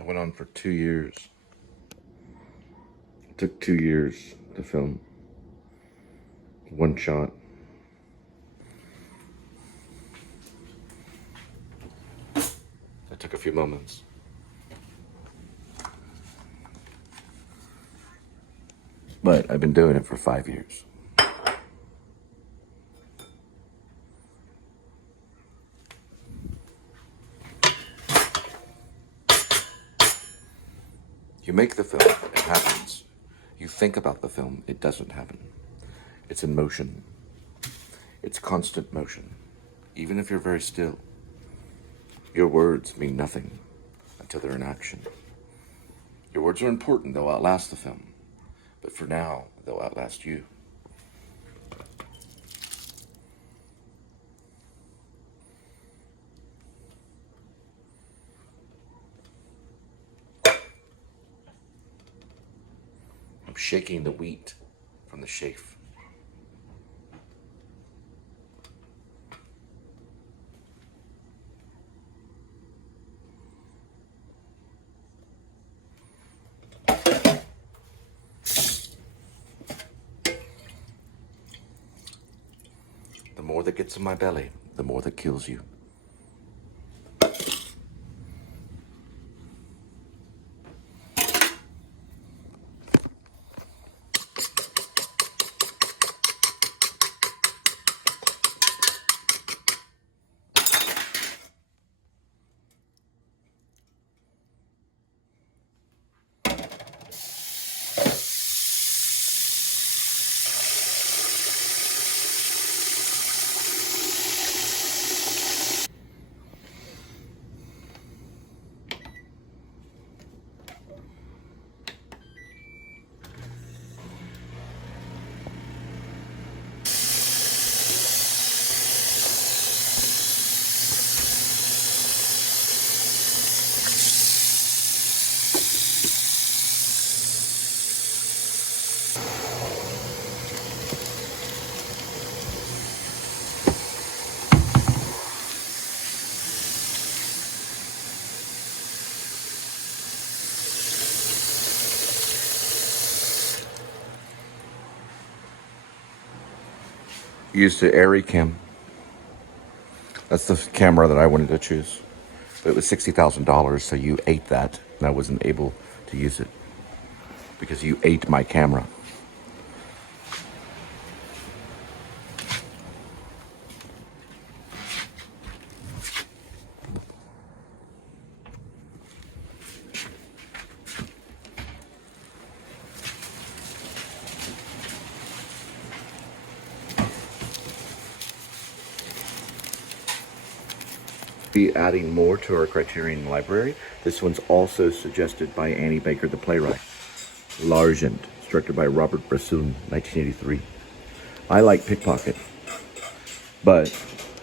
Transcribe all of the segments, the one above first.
It went on for 2 years. It took 2 years to film. One shot. It took a few moments. But I've been doing it for 5 years. You make the film, it happens. You think about the film, it doesn't happen. It's in motion. It's constant motion. Even if you're very still, your words mean nothing until they're in action. Your words are important, they'll outlast the film. But for now, they'll outlast you. I'm shaking the wheat from the chaff. The more that gets in my belly, the more that kills you. Used the Airy Cam. That's the camera that I wanted to choose. But it was $60,000, so you ate that, and I wasn't able to use it because you ate my camera. Be adding more to our Criterion library. This one's also suggested by Annie Baker, the playwright. L'Argent, directed by Robert Bresson, 1983. I like Pickpocket, but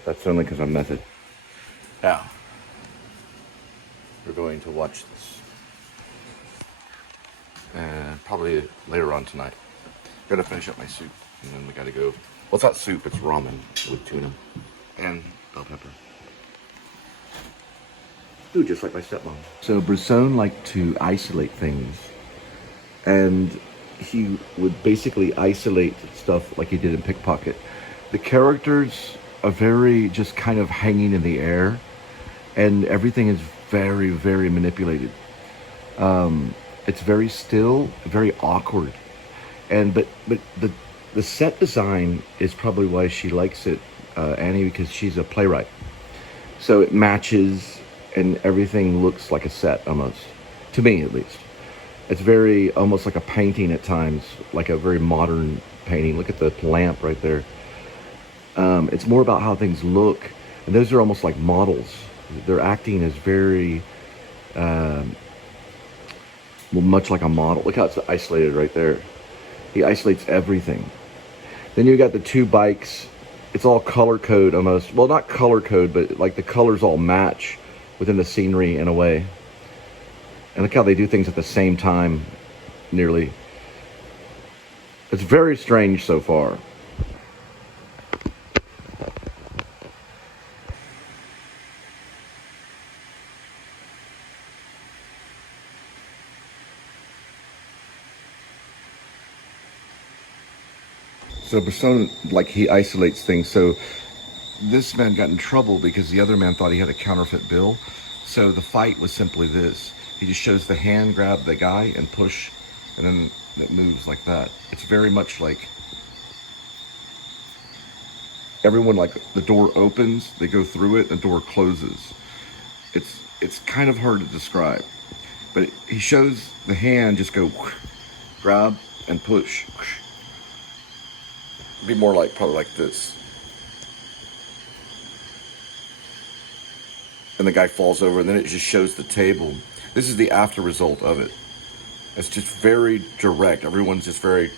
that's only because I'm method. Now, we're going to watch this. And probably later on tonight. Gotta finish up my soup, and then we gotta go. Well, it's not soup, it's ramen with tuna and bell pepper. Ooh, just like my stepmom. So Bresson liked to isolate things, and he would basically isolate stuff like he did in Pickpocket. The characters are very just kind of hanging in the air, and everything is very, very manipulated. It's very still, very awkward, and but the set design is probably why she likes it, Annie, because she's a playwright, so it matches. And everything looks like a set, almost. To me, at least. It's very, almost like a painting at times. Like a very modern painting. Look at the lamp right there. It's more about how things look. And those are almost like models. Their acting is very, well, much like a model. Look how it's isolated right there. He isolates everything. Then you got the two bikes. It's all color code almost. Well, not color code, but like the colors all match within the scenery in a way. And look how they do things at the same time, nearly. It's very strange so far. So Bresson, like, he isolates things. So this man got in trouble because the other man thought he had a counterfeit bill. So the fight was simply this. He just shows the hand grab the guy and push, and then it moves like that. It's very much like everyone, like, the door opens, they go through it, and the door closes. It's kind of hard to describe. But he shows the hand just go whoosh, grab and push. Whoosh. It'd be more like, probably like this. And the guy falls over, and then it just shows the table. This is the after result of it. It's just very direct. Everyone's just very...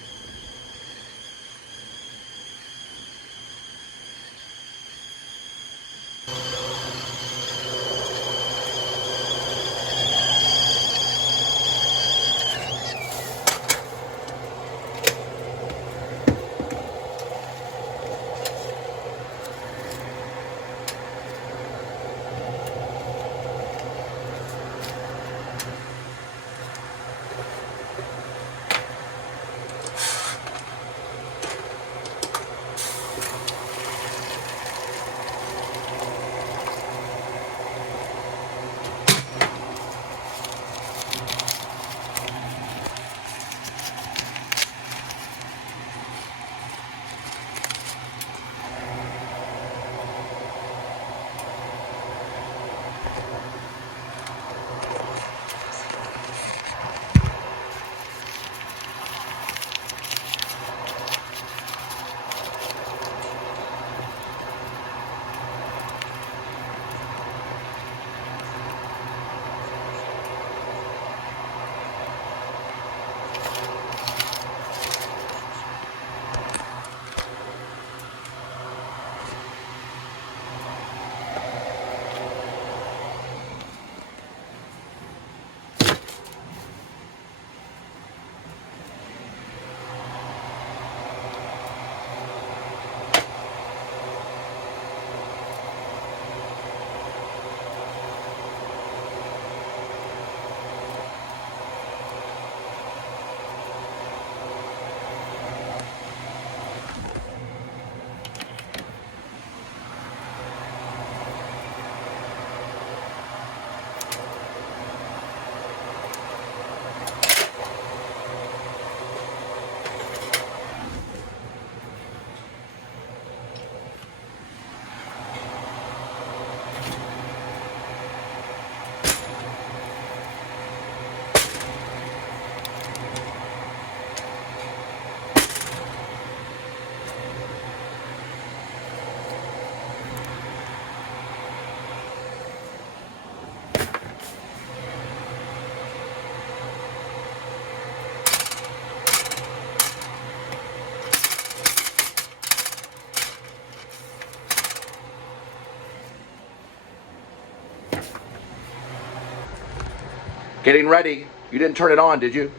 Getting ready. You didn't turn it on, did you?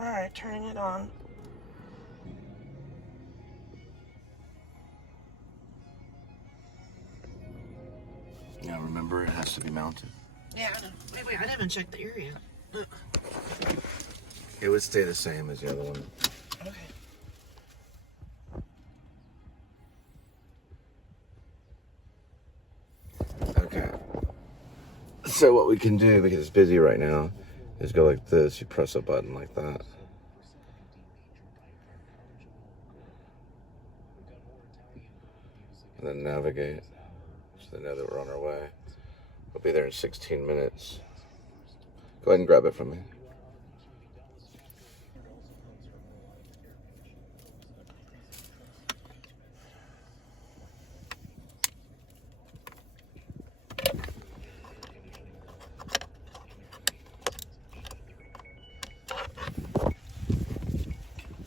Alright, turning it on. Yeah, remember it has to be mounted. Yeah, I know. Wait, I didn't even check the area. It would stay the same as the other one. Okay. Okay. So what we can do, because it's busy right now, is go like this. You press a button like that. And then navigate. So they know that we're on our way. We'll be there in 16 minutes. Go ahead and grab it from me.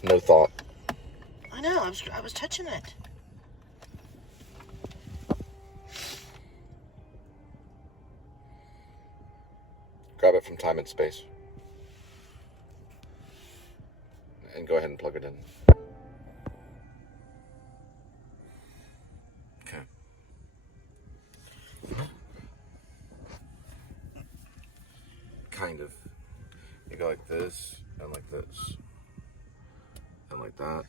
No thought. I know, I was touching it. Grab it from time and space. And go ahead and plug it in. Okay. Kind of. You go like this, and like this. And like that.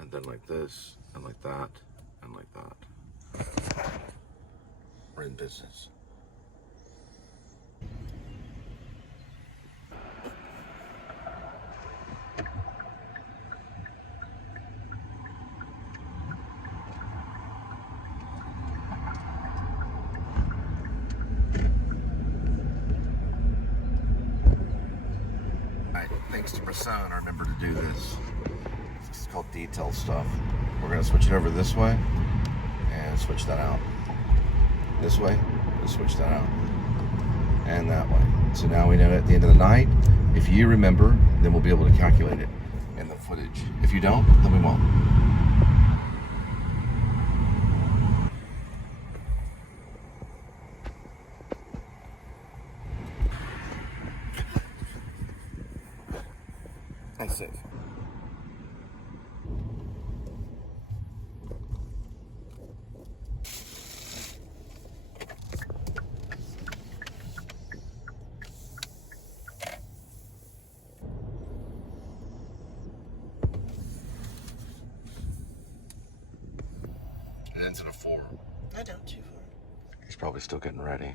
And then like this, and like that, and like that. We're in business. Thanks to Brisson, I remember to do this. It's called detail stuff. We're going to switch it over this way and switch that out. This way, and switch that out. And that way. So now we know at the end of the night, if you remember, then we'll be able to calculate it in the footage. If you don't, then we won't. Nice save. It ends in a 4. I don't too far. He's probably still getting ready.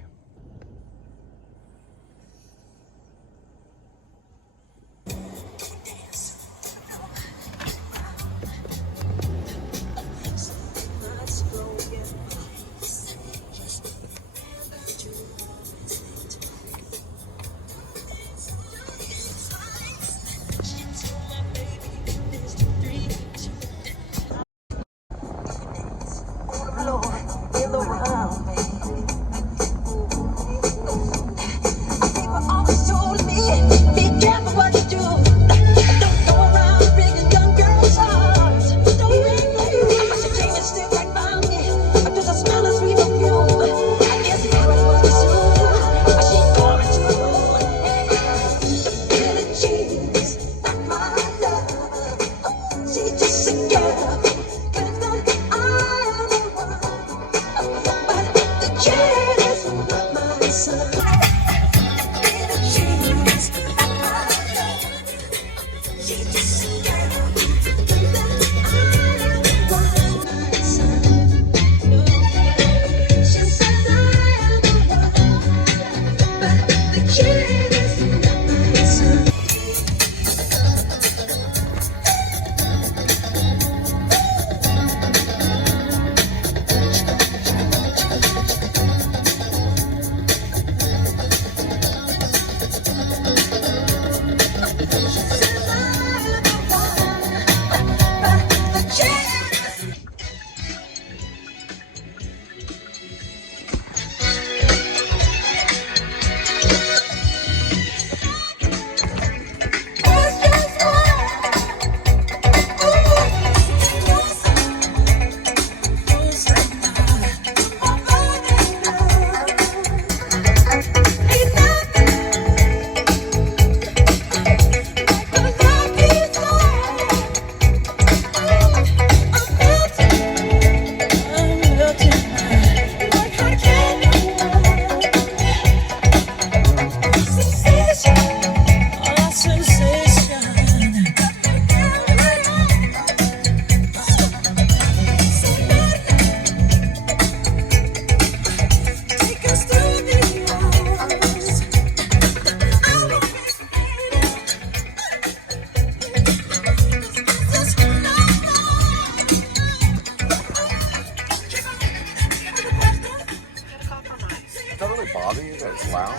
bother you that it's loud?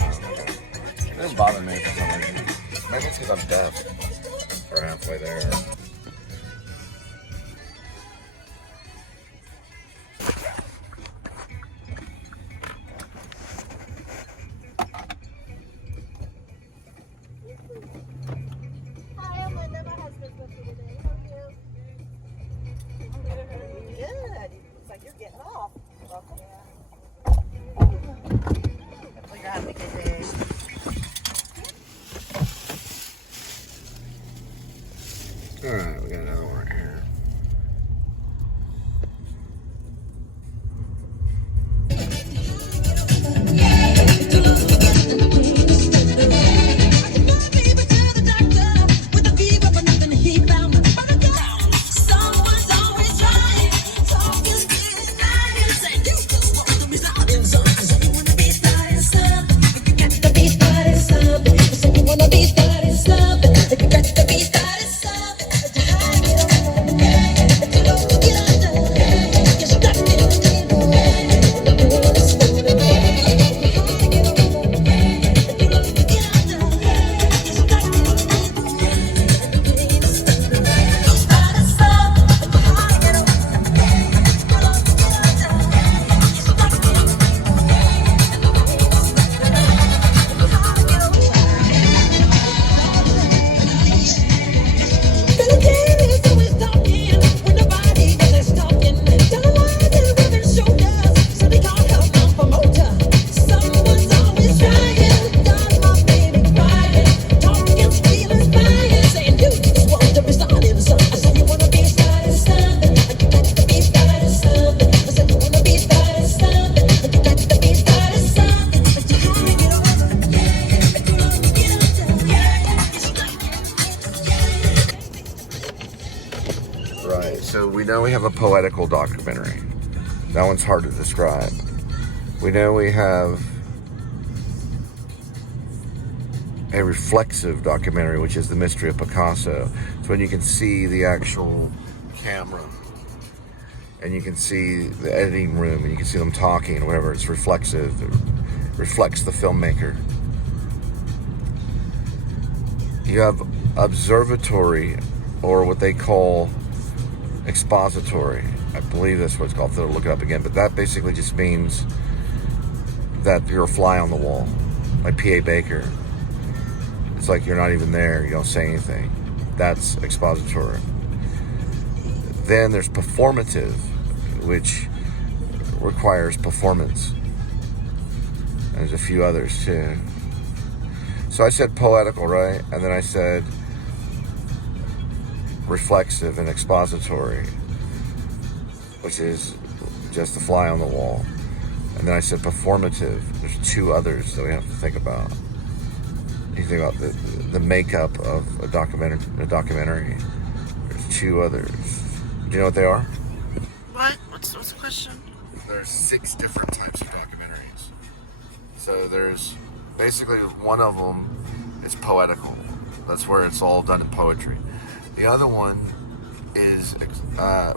Oh, okay. It doesn't bother me for some reason. Maybe it's because I'm deaf. We're halfway there. Hi, I'm Linda. My husband's with me today. How are you? Good. Looks like you're getting off. Welcome. Hopefully you're having a good day. Alright, we got another one right here. Right, so we know we have a poetical documentary. That one's hard to describe. We know we have a reflexive documentary, which is The Mystery of Picasso. It's when you can see the actual camera and you can see the editing room and you can see them talking and whatever. It's reflexive. It reflects the filmmaker. You have observatory, or what they call expository. I believe that's what it's called. I'll look it up again. But that basically just means that you're a fly on the wall, like P.A. Baker. It's like you're not even there. You don't say anything. That's expository. Then there's performative, which requires performance. And there's a few others too. So I said poetical, right? And then I said reflexive and expository, which is just the fly on the wall. And then I said performative. There's two others that we have to think about. You think about the makeup of a documentary. There's two others. Do you know what they are? What? What's the question? There's 6 different types of documentaries. So there's basically one of them is poetical. That's where it's all done in poetry. The other one is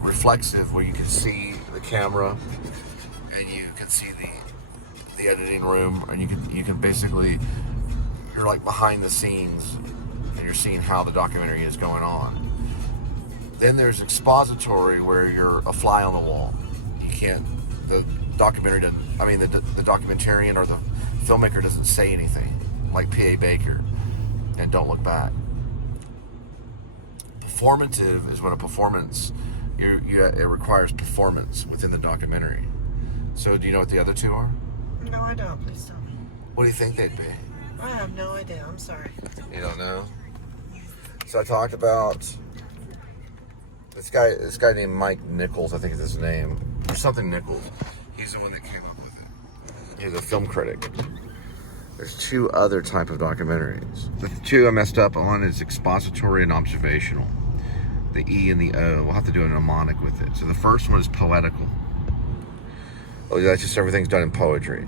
reflexive, where you can see the camera and you can see the editing room, and you can basically, you're like behind the scenes and you're seeing how the documentary is going on. Then there's expository, where you're a fly on the wall. You can't, the documentary doesn't, I mean the documentarian or the filmmaker doesn't say anything, like P.A. Baker and Don't Look Back. Performative is when a performance, it requires performance within the documentary. So do you know what the other two are? No, I don't. Please tell me. What do you think they'd be? I have no idea. I'm sorry. You don't know? So I talked about this guy named Mike Nichols, I think is his name, or something Nichols. He's the one that came up with it. He's a film critic. There's 2 other type of documentaries. The 2 I messed up on is expository and observational. The E and the O. We'll have to do a mnemonic with it. So the first one is poetical. Oh, that's just everything's done in poetry.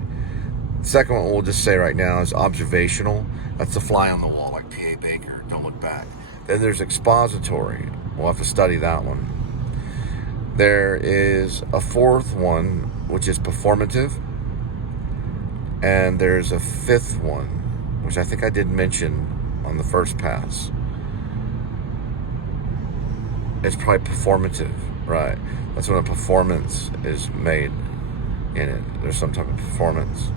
The second one we'll just say right now is observational. That's the fly on the wall, like P.A. Baker, Don't Look Back. Then there's expository. We'll have to study that one. There is a 4th one, which is performative. And there's a fifth one, which I think I did mention on the first pass. It's probably performative, right? That's when a performance is made in it. There's some type of performance.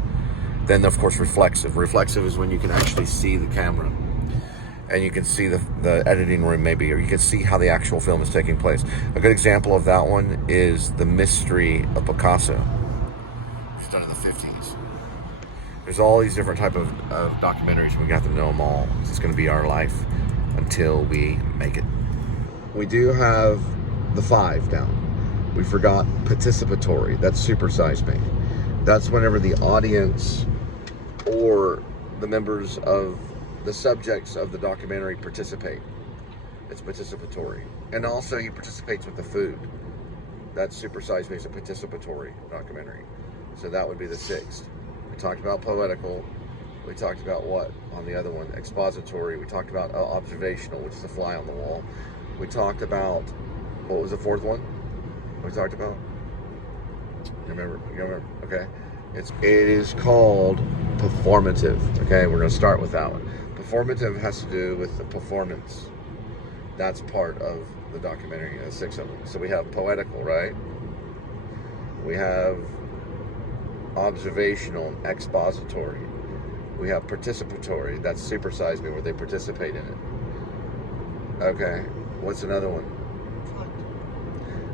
Then, of course, reflexive. Reflexive is when you can actually see the camera. And you can see the editing room maybe, or you can see how the actual film is taking place. A good example of that one is The Mystery of Picasso. It's done in the 50s. There's all these different type of documentaries. We got to know them all. It's going to be our life until we make it. We do have the 5 down. We forgot participatory. That's supersize me. That's whenever the audience or the members of the subjects of the documentary participate. It's participatory. And also he participates with the food. That's supersize me. It's a participatory documentary. So that would be the 6th. We talked about poetical. We talked about what on the other one? Expository. We talked about observational, which is a fly on the wall. We talked about, what was the 4th one? We talked about? You remember? Okay. It is called performative. Okay, we're going to start with that one. Performative has to do with the performance. That's part of the documentary, 6 of them. So we have poetical, right? We have observational, expository. We have participatory. That's supersize me, where they participate in it. Okay, what's another one?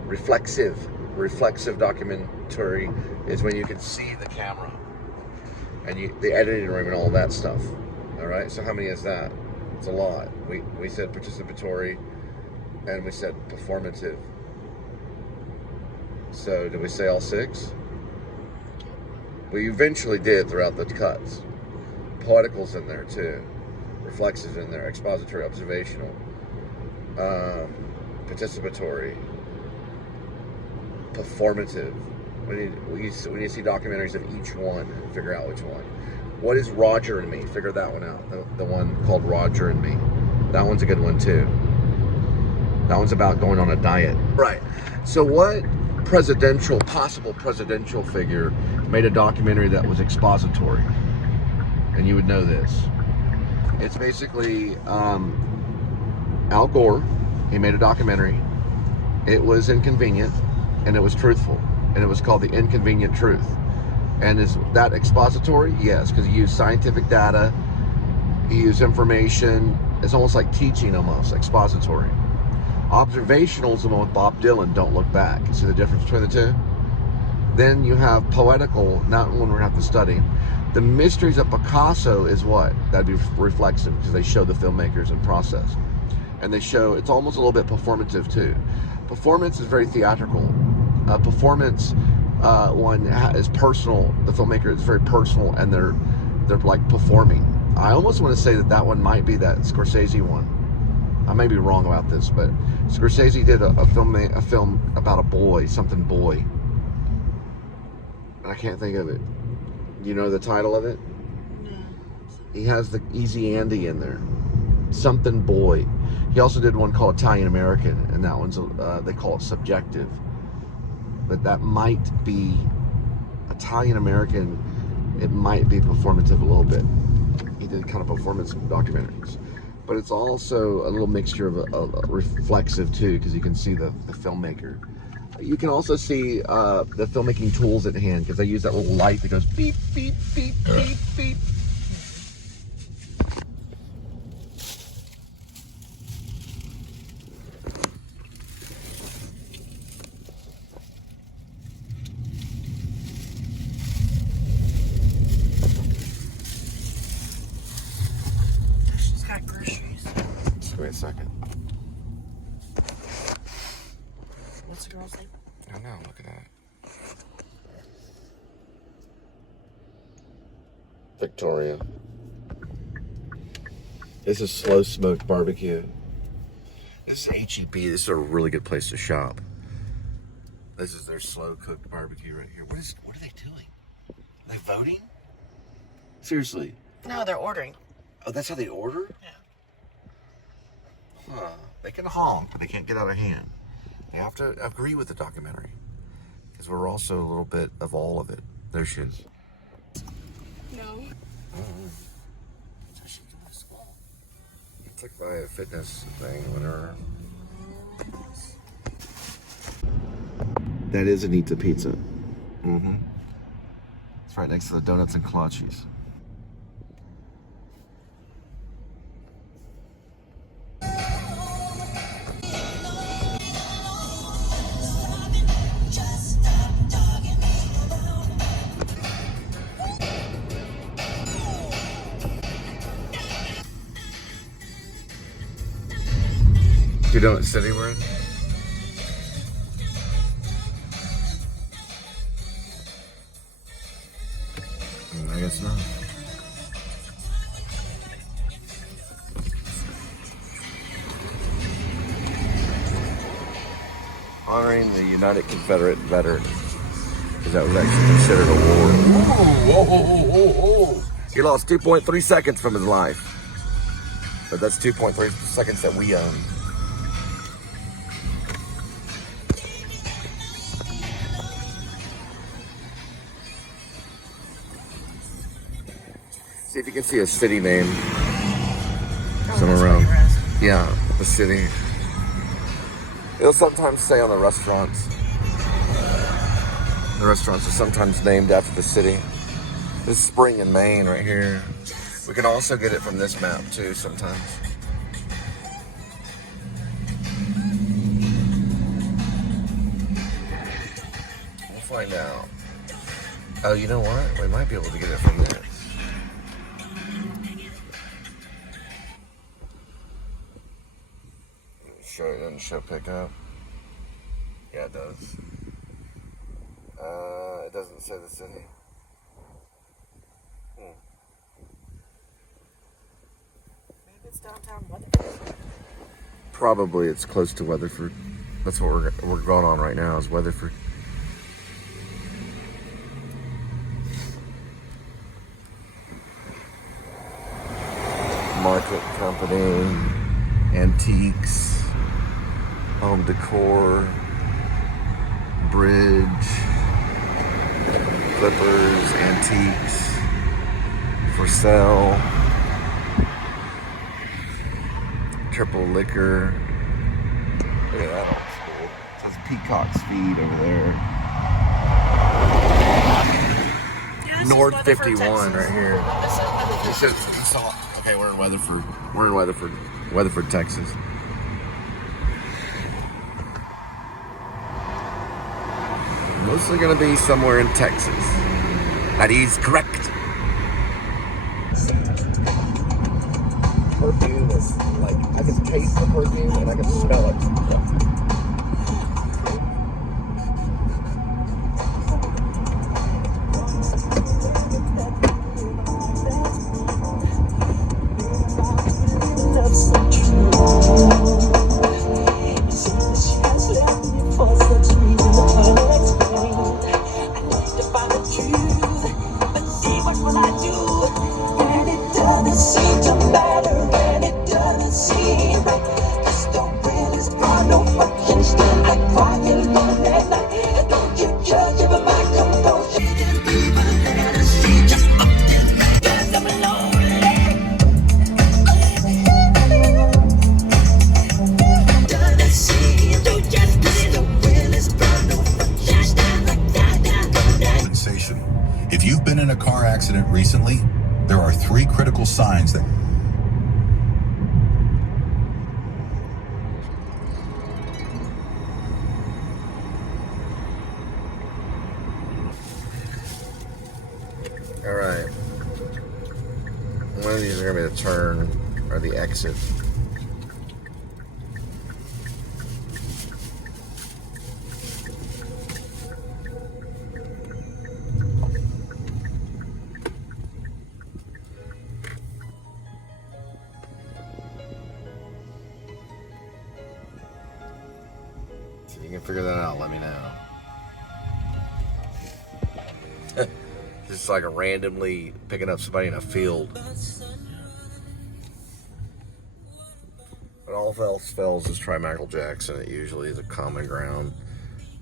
Reflexive. Reflexive documentary is when you can see the camera and the editing room and all that stuff. All right, so how many is that? It's a lot. We said participatory and we said performative. So did we say all 6? We eventually did throughout the cuts. Poetical's in there too. Reflexive's in there. Expository, observational, participatory, performative. We need to see documentaries of each one and figure out which one. What is Roger and Me? Figure that one out. The one called Roger and Me. That one's a good one too. That one's about going on a diet. Right. So what possible presidential figure made a documentary that was expository? And you would know this. It's basically Al Gore. He made a documentary. It was inconvenient and it was truthful. And it was called The Inconvenient Truth. And is that expository? Yes, because you use scientific data, you use information. It's almost like teaching, almost expository. Observational is the one with Bob Dylan, Don't Look Back. See the difference between the two? Then you have poetical, not one we're going to have to study. The Mysteries of Picasso is what? That'd be reflexive, because they show the filmmakers and process. And they show, it's almost a little bit performative too. Performance is very theatrical. Performance one is personal. The filmmaker is very personal, and they're like performing. I almost want to say that one might be that Scorsese one. I may be wrong about this, but Scorsese did a film about a boy, something boy, and I can't think of it. Do you know the title of it? No. He has the Easy Andy in there. Something boy. He also did one called Italian American, and that one's they call it subjective. But that might be Italian American. It might be performative a little bit. He did kind of performance documentaries, but it's also a little mixture of a reflexive too, because you can see the filmmaker. You can also see the filmmaking tools at hand, because they use that little light that goes beep, beep, beep, beep, beep. She's got groceries. Just wait a second. What's the girl's name? I know, look at that. Victoria. This is Slow Smoked Barbecue. This is HEB. This is a really good place to shop. This is their slow cooked barbecue right here. What are they doing? Are they voting? Seriously? No, they're ordering. Oh, that's how they order? Yeah. Huh. They can honk, but they can't get out of hand. They have to agree with the documentary, because we're also a little bit of all of it. There she is. No. I should go to school. It's like by a fitness thing, whatever. That is Anita Pizza. Mm-hmm. It's right next to the Donuts and Kolaches. You know what city we're in? I guess not. Honoring the United Confederate veteran, because that was actually considered a war. Whoa, whoa, whoa, whoa, whoa. He lost 2.3 seconds from his life. But that's 2.3 seconds that we own. See if you can see a city name somewhere around. Yeah, the city. It'll sometimes say on the restaurants. The restaurants are sometimes named after the city. This is Spring in Maine right here. We can also get it from this map too sometimes. We'll find out. Oh, you know what? We might be able to get it from this. It doesn't show pickup. Yeah, it does. It doesn't say the city. Maybe it's downtown Weatherford. Probably it's close to Weatherford. That's what we're going on right now is Weatherford. Market company, antiques, home decor, bridge, flippers, antiques, for sale, triple liquor. Look at that old school. It says Peacock's Feed over there. Yeah, North Weatherford, 51 Texas. right here. This is Weatherford. Okay, we're in Weatherford. We're in Weatherford, Texas. Mostly gonna be somewhere in Texas. That is correct. Perfume is like, I can taste the perfume and I can smell it. If you've been in a car accident recently, there are 3 critical signs that All right. One of these are gonna be the turn or the exit. If you can figure that out, let me know. Just like a randomly picking up somebody in a field. But all else fails, just try Michael Jackson. It usually is a common ground.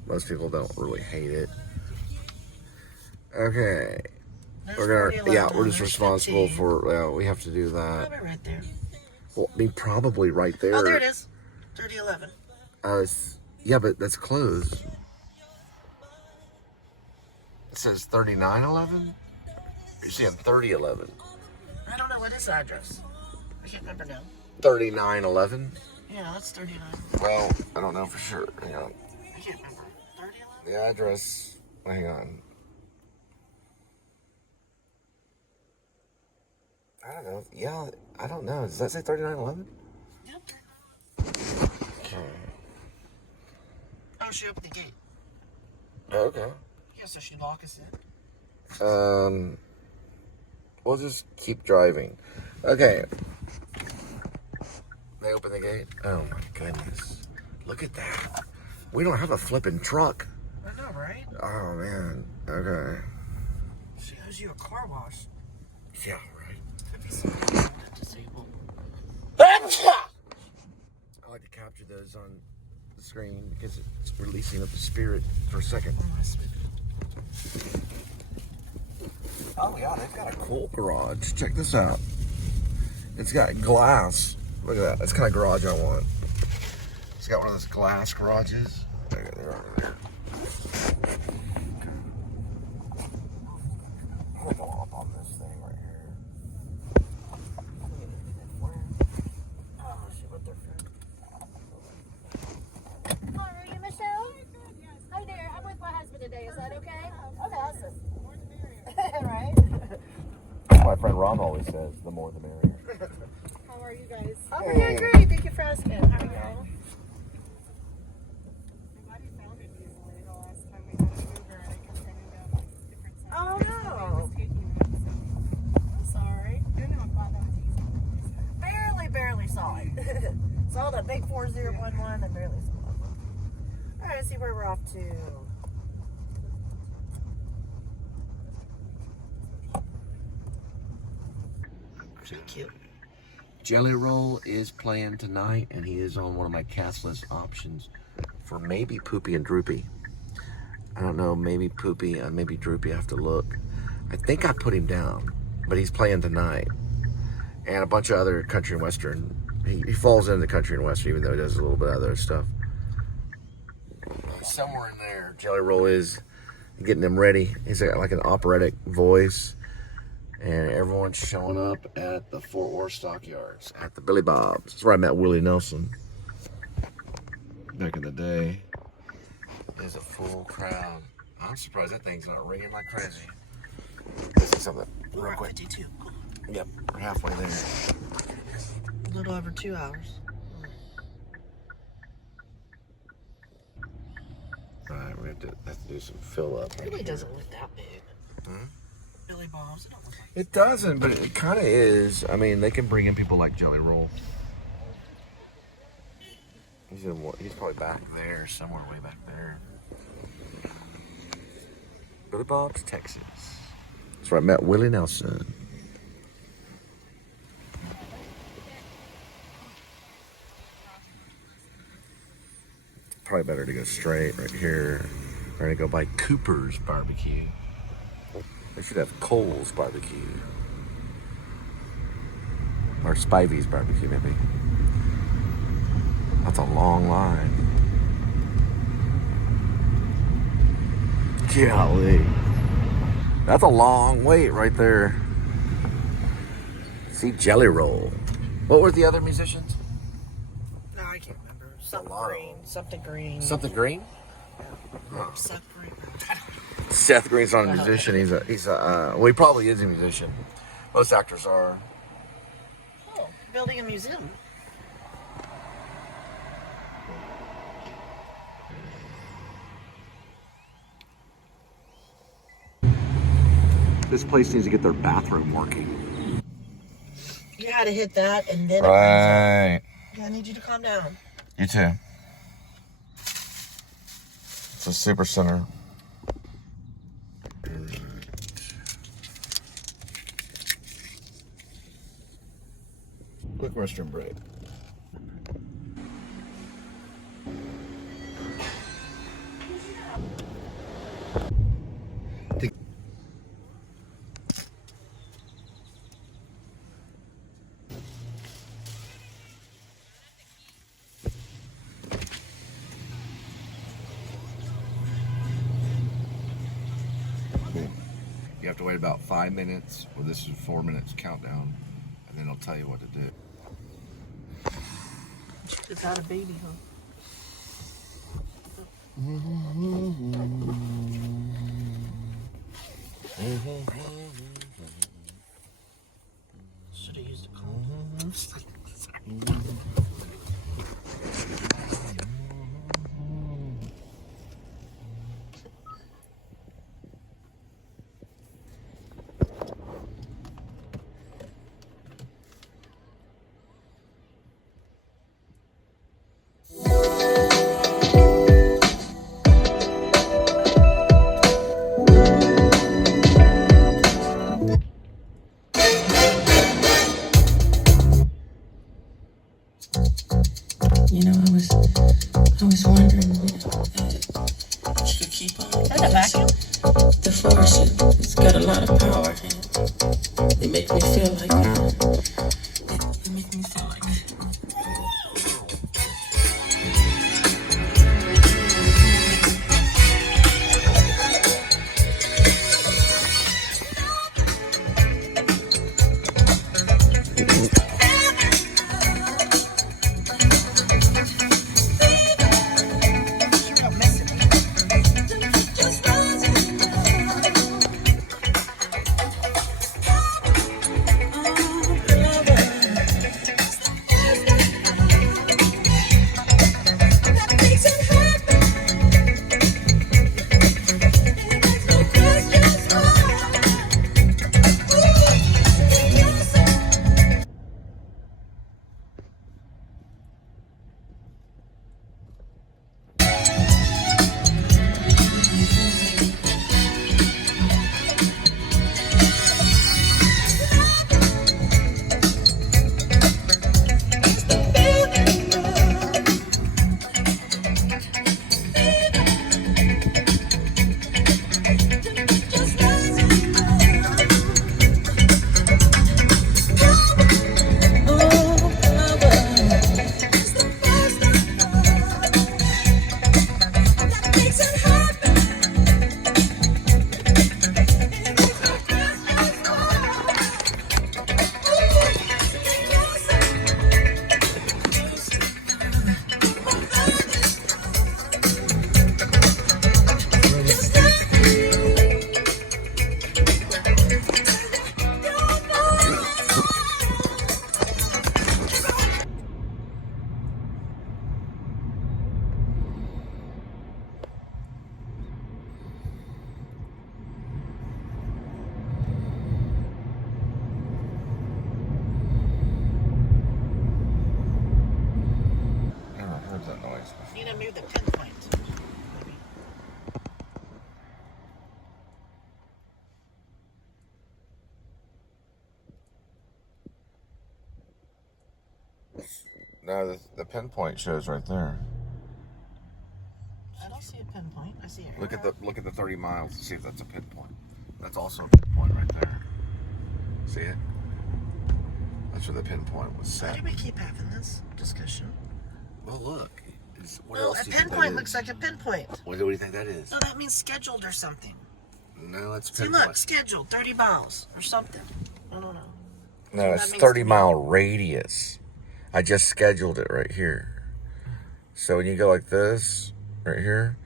Most people don't really hate it. Okay. There's We're 40, gonna, yeah, 11, we're just there's responsible 15. for, we have to do that. Probably right there. Well, I mean, probably right there. Oh, there it is. 3011. Yeah, but that's closed. It says 3911? You're saying 3011? I don't know what is the address. I can't remember now. 3911? Yeah, that's 39. Well, I don't know for sure. Hang on. I can't remember. 3011? The address, hang on. I don't know. Yeah, I don't know. Does that say 3911? Yep. Oh, she opened the gate. Okay. Yeah, so she lock us in. We'll just keep driving. Okay. They open the gate. Oh my goodness. Look at that. We don't have a flipping truck. I know, right? Oh man. Okay. She owes you a car wash. Yeah, right. Could be something disabled. I like to capture those on the screen because it's releasing of the spirit for a second. Oh, my sweet. Oh yeah, they've got a cool garage. Check this out. It's got glass. Look at that. That's the kind of garage I want. It's got one of those glass garages. They're over there. I'm gonna go up on this thing right here. Oh, she went there for Hi, are you Michelle? Hi there. I'm with my husband today. Is that okay? Okay, awesome. Right? My friend Ron always says, the more the merrier. How are you guys? Oh, we're doing great. Thank you for asking. How are you? Oh, no. I'm sorry. Barely saw it. Saw the big 4011 and barely saw it. All right, let's see where we're off to. Pretty cute. Jelly Roll is playing tonight, and he is on one of my cast list options for maybe Poopy and Droopy. I don't know, maybe Poopy and maybe Droopy. I have to look. I think I put him down, but he's playing tonight. And a bunch of other country and western. He falls into country and western, even though he does a little bit of other stuff. Somewhere in there, Jelly Roll is getting him ready. He's got like an operatic voice. And everyone's showing up at the Fort Worth Stockyards, at the Billy Bob's. That's where I met Willie Nelson back in the day. There's a full crowd. I'm surprised that thing's not ringing like crazy. Let's see something We're real at quick. 52. Yep, we're halfway there. A little over 2 hours. All right, we have to do some fill up. It really doesn't look that big. Billy Bob's. It don't look like It doesn't, but it kind of is. I mean, they can bring in people like Jelly Roll. He's probably back there, somewhere way back there. Billy Bob's, Texas. That's where I met Willie Nelson. Probably better to go straight right here. We're gonna go by Cooper's Barbecue. They should have Cole's Barbecue. Or Spivey's Barbecue, maybe. That's a long line. Golly. That's a long wait right there. See Jelly Roll. What were the other musicians? No, I can't remember. Something lot of green. them. Something green. Something Green? Seth Green. Seth Green's not a musician. Well, he probably is a musician. Most actors are. Oh, building a museum. This place needs to get their bathroom working. You had to hit that and then Right. Yeah, I need you to calm down. You too. It's a super center. Quick restroom break. You have to wait about 5 minutes. Well, this is 4 minutes countdown, and then it'll tell you what to do. It's not a baby, huh? Should have used a condom. Sorry. You know, I was wondering, you know, if you could keep on. Is that a vacuum? The force, it's got a lot of power in it. It makes me feel like, it makes me feel like. You need to move the pinpoint. No, the pinpoint shows right there. I don't see a pinpoint. I see it. Look at the 30 miles to see if that's a pinpoint. That's also a pinpoint right there. See it? That's where the pinpoint was Why set. do we keep having this discussion? Well, look. What Well, else a do you think that pinpoint is? looks like a pinpoint. What do you think that is? No, that means scheduled or something. No, it's See, pinpoint. look, scheduled, 30 miles or something. I don't know. No, That it's means 30 to me. mile radius. I just scheduled it right here. So when you go like this, right here,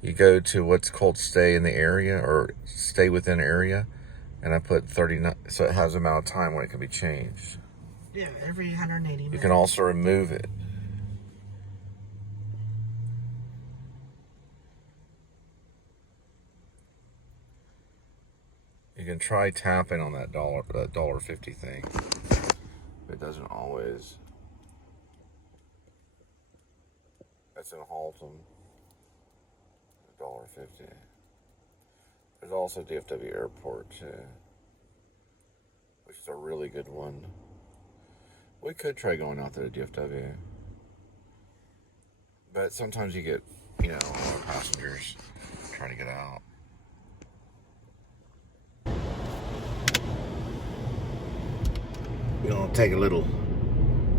you go to what's called stay in the area or stay within area. And I put 39, so it has an amount of time when it can be changed. Yeah, every 180 minutes. You can also remove it. You can try tapping on that $1.50 thing. It doesn't always. That's in Haltom. $1.50. There's also DFW Airport too, which is a really good one. We could try going out there to DFW, but sometimes you get, a lot of passengers trying to get out. We're gonna take a little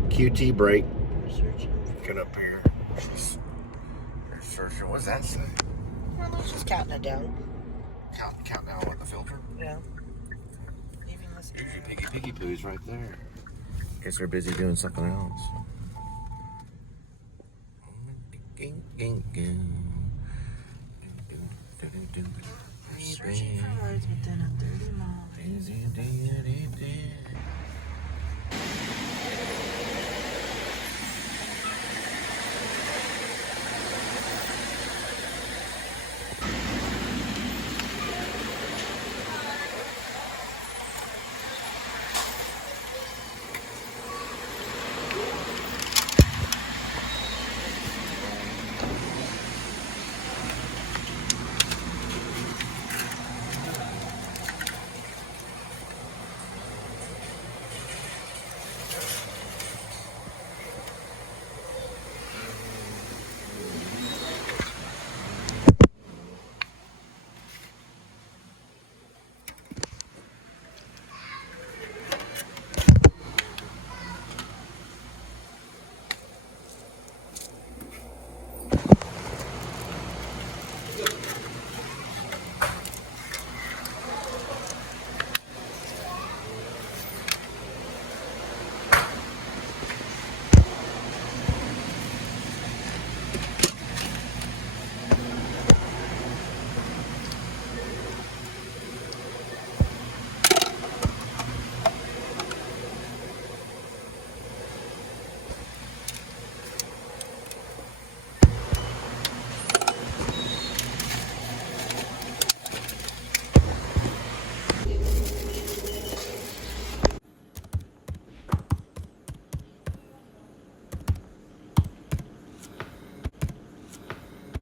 QT break. Get up here. Researcher, what's that say? Well, let's just counting it down. Count now on the filter. Yeah. Even this. Here's your piggy poos right there. Guess they're busy doing something else. Searching for words with them.